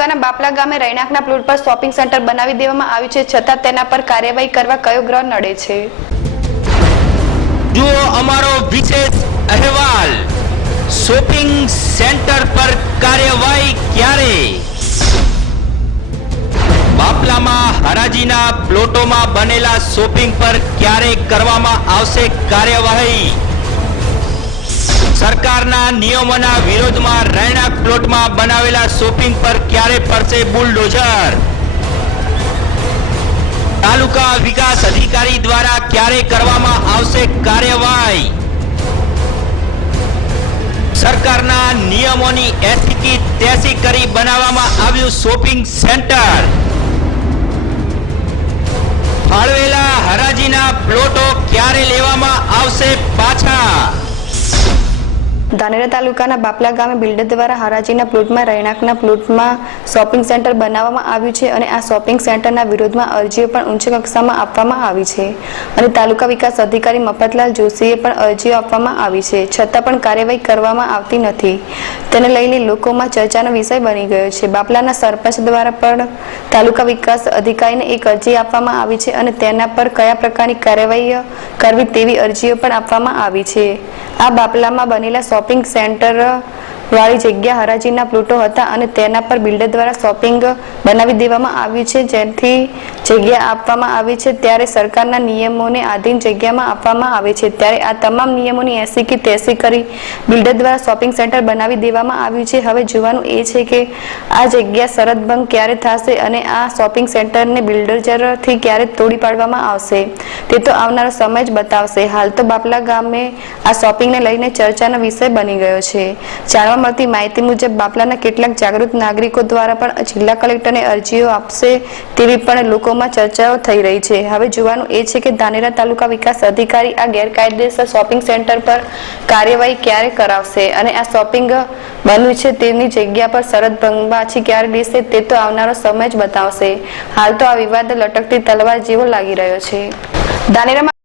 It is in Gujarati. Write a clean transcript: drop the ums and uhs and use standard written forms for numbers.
તાલુકાના બાપલા ગામે રહેણાંકના પ્લોટ પર શોપિંગ સેન્ટર બનાવી દેવામાં આવ્યું છે, છતાં તેના પર કાર્યવાહી કરવા કયો ગ્રહ નડે છે? જુઓ અમારો વિશેષ અહેવાલ। શોપિંગ સેન્ટર પર કાર્યવાહી ક્યારે? બાપલામાં હરાજીના પ્લોટોમાં બનેલા શોપિંગ પર ક્યારે કરવામાં આવશે કાર્યવાહી? સરકારના નિયમોના વિરોધમાં રહેણાંક પ્લોટમાં બનાવેલા શોપિંગ પર ક્યારે પડશે બુલડોઝર? તાલુકા વિકાસ અધિકારી દ્વારા ક્યારે કરવામાં આવશે કાર્યવાહી? સરકારના નિયમોની 80 થી 83 કરી બનાવવામાં આવ્યું શોપિંગ સેન્ટર। ફાળવેલા હરાજીના પ્લોટો ક્યારે લેવામાં આવશે પાછા? ધાનેરા તાલુકાના બાપલા ગામે બિલ્ડર દ્વારા હરાજીના પ્લોટમાં રહેણાંકના પ્લોટમાં શોપિંગ સેન્ટર બનાવવામાં આવ્યું છે અને આ શોપિંગ સેન્ટરના વિરોધમાં અરજીઓ પણ ઉચ્ચ કક્ષામાં આપવામાં આવી છે અને તાલુકા વિકાસ અધિકારી મફતલાલ જોશીએ પણ અરજીઓ આપવામાં આવી છે, છતાં પણ કાર્યવાહી કરવામાં આવતી નથી। તેને લઈને લોકોમાં ચર્ચાનો વિષય બની ગયો છે। બાપલાના સરપંચ દ્વારા પણ તાલુકા વિકાસ અધિકારીને એક અરજી આપવામાં આવી છે અને તેના પર કયા પ્રકારની કાર્યવાહી કરવી તેવી અરજીઓ પણ આપવામાં આવી છે। આ બાપલામાં બનેલા શોપિંગ સેન્ટર વાળી જગ્યા હરાજીના પ્લોટો હતા અને તેના પર બિલ્ડર દ્વારા શોપિંગ બનાવી દેવામાં આવ્યું છે, જેથી જગ્યા આપવામાં આવી છે ત્યારે સરકારના નિયમોને આધીન જગ્યામાં આપવામાં આવે છે, ત્યારે આ તમામ નિયમોની 80 કે 83 કરી બિલ્ડર દ્વારા શોપિંગ સેન્ટર બનાવી દેવામાં આવ્યું છે। હવે જોવાનું એ છે કે આ જગ્યા શરત ભંગ ક્યારે થશે અને આ શોપિંગ સેન્ટરને બિલ્ડરથી ક્યારે તોડી પાડવામાં આવશે તે તો આવનારો સમય જ બતાવશે। હાલ તો બાપલા ગામે આ શોપિંગને લઈને ચર્ચાનો વિષય બની ગયો છે। જાણવા મળતી માહિતી મુજબ બાપલાના કેટલાક જાગૃત નાગરિકો દ્વારા પણ જિલ્લા કલેક્ટરને અરજીઓ આપશે તેવી પણ લોકોમાં ચર્ચાઓ થઈ રહી છે। હવે જોવાનું એ છે કે ધાનેરા તાલુકા વિકાસ અધિકારી આ ગેરકાયદેસર શોપિંગ સેન્ટર પર કાર્યવાહી ક્યારે કરાવશે અને આ શોપિંગ બન્યું છે તેની જગ્યા પર શરત ભંગ પાછી ક્યારે લેશે તે તો આવનારો સમય જ બતાવશે। હાલ તો આ વિવાદ લટકતી તલવાર જેવો લાગી રહ્યો છે। ધાનેરામાં